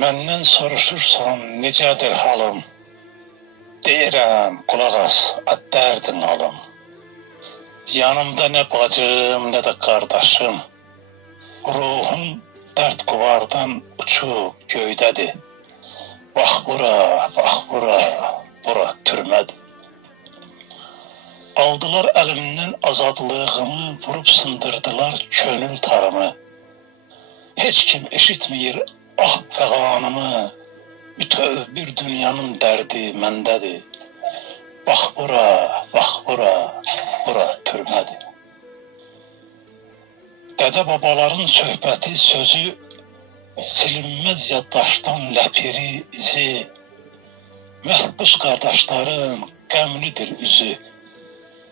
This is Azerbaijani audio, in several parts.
Məndən soruşursan necədir halım? Deyirəm qulaq as, ad dərdin alım. Yanımda nə bacım, nə də qardaşım. Ruhum dərd quvardan uçub göydədir. Bax bura, bax bura, bura türmədir. Aldılar əlimdən azadlığımı, vurub sındırdılar könül tarımı. Heç kim eşitmir ah fəğanımı, bütöv bir dünyanın dərdi məndədir. Bax bura, bax bura, bura türmədir. Dədə babaların söhbəti, sözü, silinməz yaddaşdan ləpiri, izi. Məhbus qardaşların qəmlidir üzü.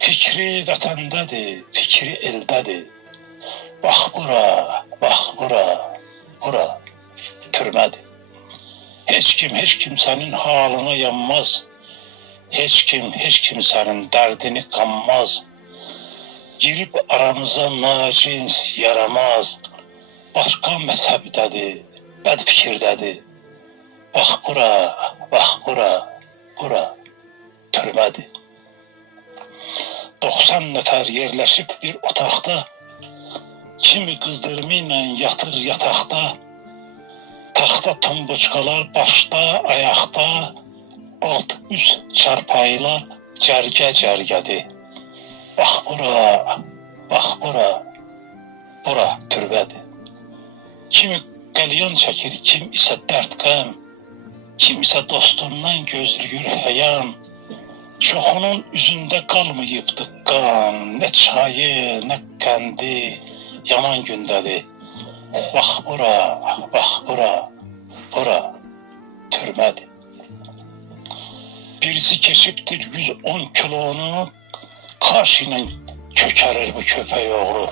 Fikri vətəndədir, fikri eldədir. Bax bura, bax bura, bura türmədir. Heç kim sənin halına yanmaz. Heç kim sənin dərdini qanmaz. Girib aramıza nacins yaramaz. Başqa məzhəbdədir, bəd fikirdədir. Bax bura, bax bura, bura türmədir. 90 nəfər yerləşib bir otaqda, kimi qızdırma ilə yatır yataqda. Taxta tumbuçkalar başda, ayaqda, alt üst çarpayılar cərgə-cərgədir. Bax bura, bax bura, bura türbədir. Kimi qəlyan çəkir, kim isə dərd qəm, kim isə dostundan gözləyir həyam. Çoxunun üzündə qalmayıbdı qan, nə çayı, nə qəndi, yaman gündədir. Bax bura, bax bura, bura türmədir. Birisi keçibdir 110 kilonu, kaş ilə kökərir bu köpək oğlu.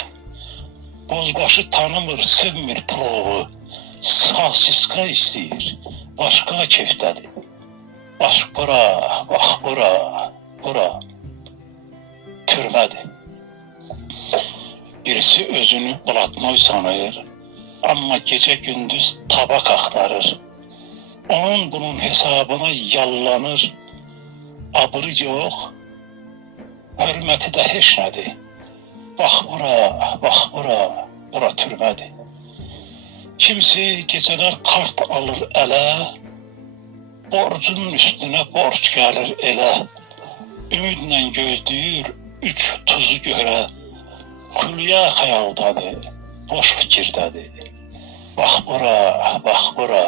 Bozbaşı tanımır, sevmir plovu, sağ siska istəyir, başqa kefdədir. Bax bura, bax bura, bura türmədir. Birisi özünü blatnoy sanır, amma gecə gündüz tabak axtarır. Onun bunun hesabına yallanır, abrı yox, hörməti də heç nədir. Bax bura, bax bura, bura türmədir. Kimisi gecələr kart alır ələ, borcunun üstünə borc gəlir elə. Ümidlə gözləyir 3 tuzu görə. Xülya xəyaldadır, boş fikirdədir. Bax bura, bax bura,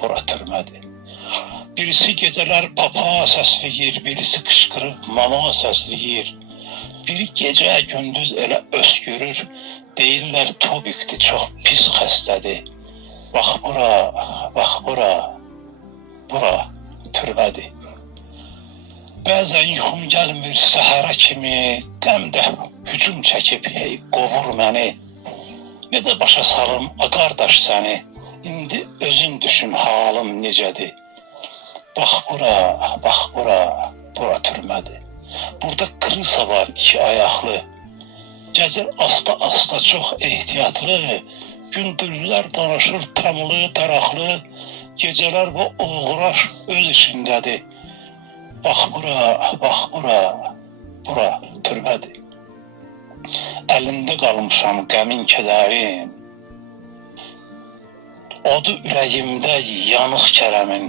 bura türmədir. Birisi gecələr papa səsləyir, birisi qışqırıb mama səsləyir. Biri gecə gündüz elə öskürür, deyirlər tobikdir, çox pis xəstədir. Bax bura, bax bura, bura türbədir. Bəzən yuxum gəlmir səhərə kimi, qəmdə hücum çəkib hey qovur məni. Necə başa salım a qardaş səni, indi özün düşün halım necədir. Bax bura, bax bura, bura türmədir. Burada kırısa var 2 ayaqlı, gəzir asta-asta çox ehtiyatlı. Gündüzlər danışır tamlı, daraqlı, gecələr bu uğraş öz işindədir. Bax bura, bax bura, bura türbədir. Əlində qalmışam qəmin kədərin, odu ürəyimdə yanıq kərəmin.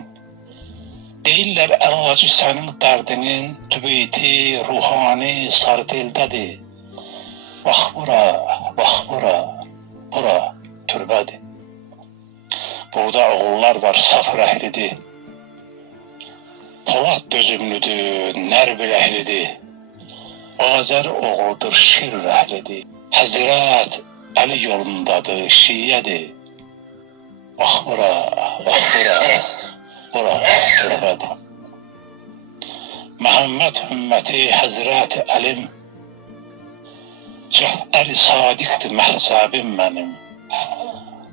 Deyirlər əlacı sənin dərdinin, tübeyti, ruhani, sarıdeldədir. Bax bura, bax bura, bura türbədir. Burada oğullar var, saf rəhlidir. Polad dözümlüdür, nər biləhlidir. Azər oğludur, şir rəhlidir. Həzrət Əli yolundadır, şiyədir. Bax bura, bax bura, bura türbədir. Məhəmməd ümməti Həzrət Əlim, Cəhəri sadiqdir məhzəbim mənim.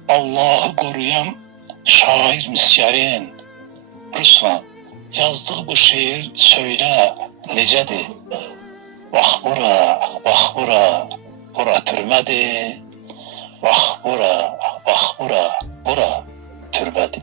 Allahı qoruyan şair misyarin, Ruslan, yazdığı bu şeir söylə necədir? Bax bura, bax bura, bura türmədir. Bax bura, bax bura, bura türbədir.